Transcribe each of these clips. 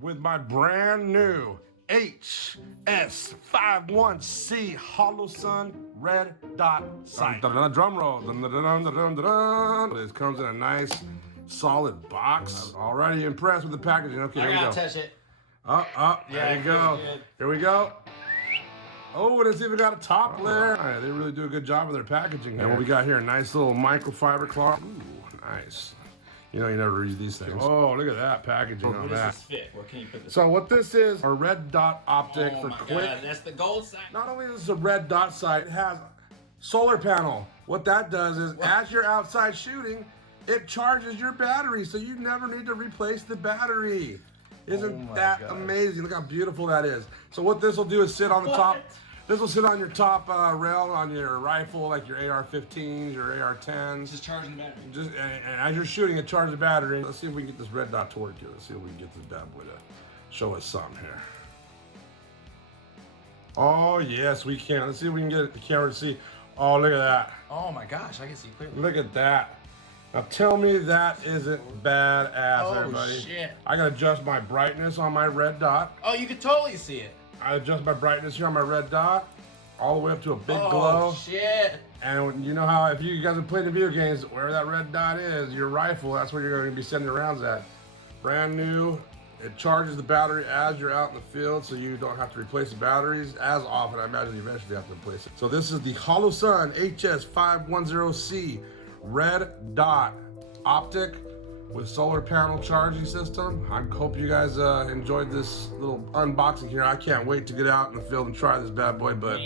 with my brand new HS510C Holosun Red Dot Sight. Drum roll. It comes in a nice, solid box. Already impressed with the packaging. Okay, here we go. I gotta touch it. There you go. Here we go. Oh, and it's even got a top layer. All right, they really do a good job with their packaging here. And what we got here, a nice little microfiber cloth. Ooh, nice. You know, you never read these things. Oh, look at that packaging on that. This fit? What can you put this So what this is, a red dot optic for quick. God, that's the gold sight. Not only is this a red dot sight, it has solar panel. What that does is, as you're outside shooting, it charges your battery, so you never need to replace the battery. Isn't that amazing? Look how beautiful that is. So what this will do is sit on the top. This will sit on your top rail on your rifle, like your AR-15s, your AR-10s. Just charging the battery. And as you're shooting, it charges the battery. Let's see if we can get this red dot to work here. Let's see if we can get this bad boy to show us something here. Oh, yes, we can. Let's see if we can get the camera to see. Oh, look at that. Oh my gosh, I can see clearly. Look at that. Now tell me that isn't badass, everybody. Oh, shit. I gotta adjust my brightness on my red dot. Oh, you can totally see it. I adjust my brightness here on my red dot, all the way up to a big Oh, glow. shit. And you know how, if you guys have played the video games, where that red dot is, your rifle, that's where you're gonna be sending rounds at. Brand new. It charges the battery as you're out in the field, so you don't have to replace the batteries as often. I imagine you eventually have to replace it. So this is the Holosun HS510C Red Dot Optic with solar panel charging system. I hope you guys enjoyed this little unboxing here. I can't wait to get out in the field and try this bad boy, but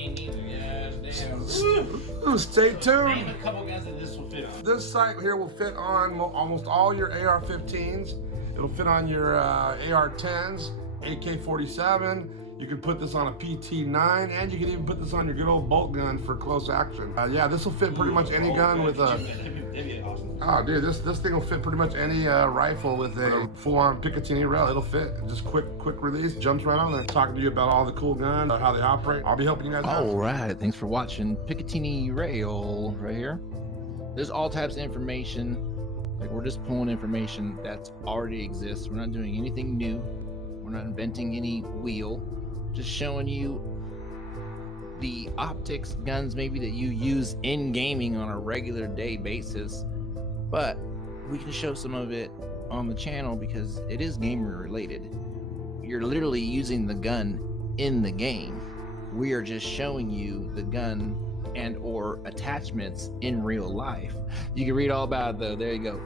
stay tuned. Name a couple guns that this will fit on. This sight here will fit on almost all your AR-15s. It'll fit on your AR-10s, AK-47. You can put this on a PT-9, and you can even put this on your good old bolt gun for close action. Yeah, this will fit pretty much any gun with a... That'd be awesome. Oh, dude, this thing will fit pretty much any rifle with a full-on Picatinny rail. It'll fit. Just quick release, jumps right on there. Talking to you about all the cool guns, how they operate. I'll be helping you guys out. All right, thanks for watching Picatinny rail right here. There's all types of information. Like, we're just pulling information that's already exists. We're not doing anything new. We're not inventing any wheel. Just showing you the optics guns maybe that you use in gaming on a regular day basis, but we can show some of it on the channel because it is gamer related. You're literally using the gun in the game. We are just showing you the gun and or attachments in real life. You can read all about it though. There you go.